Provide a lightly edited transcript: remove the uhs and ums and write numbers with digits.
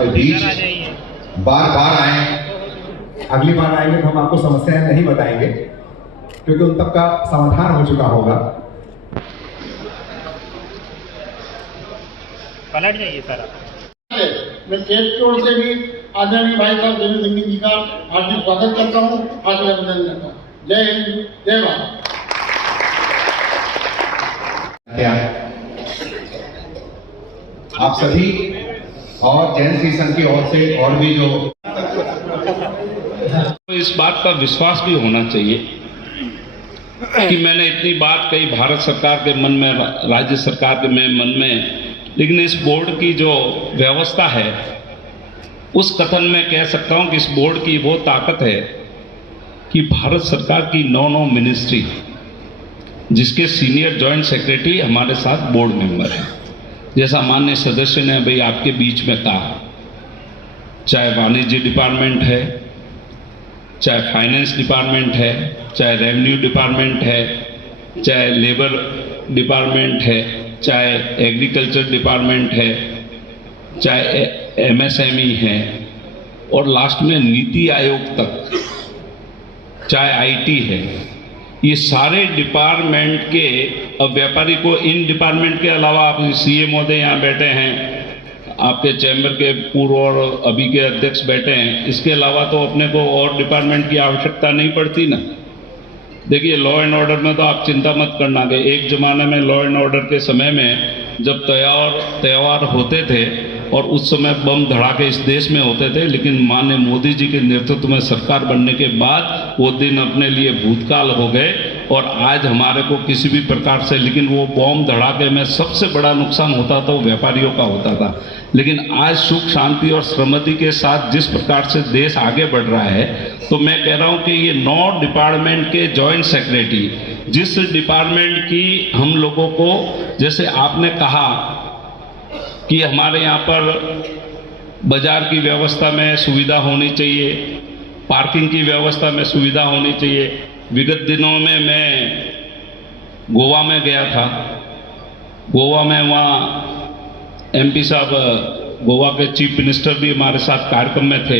हमारे बीच बार बार आए। अगली बार आएंगे तो हम आपको समस्याएं नहीं बताएंगे क्योंकि उन तक का समाधान हो चुका होगा। पलट जाइए सर। मैं केतकोट से भी आदरणीय भाई साहब देवेंद्र सिंह जी का हार्दिक स्वागत करता हूँ, हार्दिक अभिनंदन करता हूँ। जय हिंद, जय भारत। आप सभी और जैन श्री संघ की ओर से और भी जो इस बात का विश्वास भी होना चाहिए कि मैंने इतनी बात कही भारत सरकार के मन में, राज्य सरकार के मन में, लेकिन इस बोर्ड की जो व्यवस्था है उस कथन में कह सकता हूं कि इस बोर्ड की वो ताकत है कि भारत सरकार की 9 मिनिस्ट्री, जिसके सीनियर जॉइंट सेक्रेटरी हमारे साथ बोर्ड मेंबर हैं। जैसा माननीय सदस्य ने भाई आपके बीच में कहा, चाहे वाणिज्य डिपार्टमेंट है, चाहे फाइनेंस डिपार्टमेंट है, चाहे रेवेन्यू डिपार्टमेंट है, चाहे लेबर डिपार्टमेंट है, चाहे एग्रीकल्चर डिपार्टमेंट है, चाहे एमएसएमई है, और लास्ट में नीति आयोग तक, चाहे आईटी है, ये सारे डिपार्टमेंट के, अब व्यापारी को इन डिपार्टमेंट के अलावा आप सीए महोदय यहाँ बैठे हैं, आपके चैम्बर के पूर्व और अभी के अध्यक्ष बैठे हैं, इसके अलावा तो अपने को और डिपार्टमेंट की आवश्यकता नहीं पड़ती ना। देखिए लॉ एंड ऑर्डर में तो आप चिंता मत करना कि एक जमाने में लॉ एंड ऑर्डर के समय में जब त्यौहार होते थे और उस समय बम धड़ाके इस देश में होते थे, लेकिन माननीय मोदी जी के नेतृत्व में सरकार बनने के बाद वो दिन अपने लिए भूतकाल हो गए और आज हमारे को किसी भी प्रकार से, लेकिन वो बम धड़ाके में सबसे बड़ा नुकसान होता था वो व्यापारियों का होता था। लेकिन आज सुख शांति और समृद्धि के साथ जिस प्रकार से देश आगे बढ़ रहा है, तो मैं कह रहा हूं कि ये 9 डिपार्टमेंट के जॉइंट सेक्रेटरी, जिस डिपार्टमेंट की हम लोगों को, जैसे आपने कहा कि हमारे यहाँ पर बाजार की व्यवस्था में सुविधा होनी चाहिए, पार्किंग की व्यवस्था में सुविधा होनी चाहिए। विगत दिनों में मैं गोवा में गया था, गोवा में वहाँ एमपी साहब, गोवा के चीफ मिनिस्टर भी हमारे साथ कार्यक्रम में थे।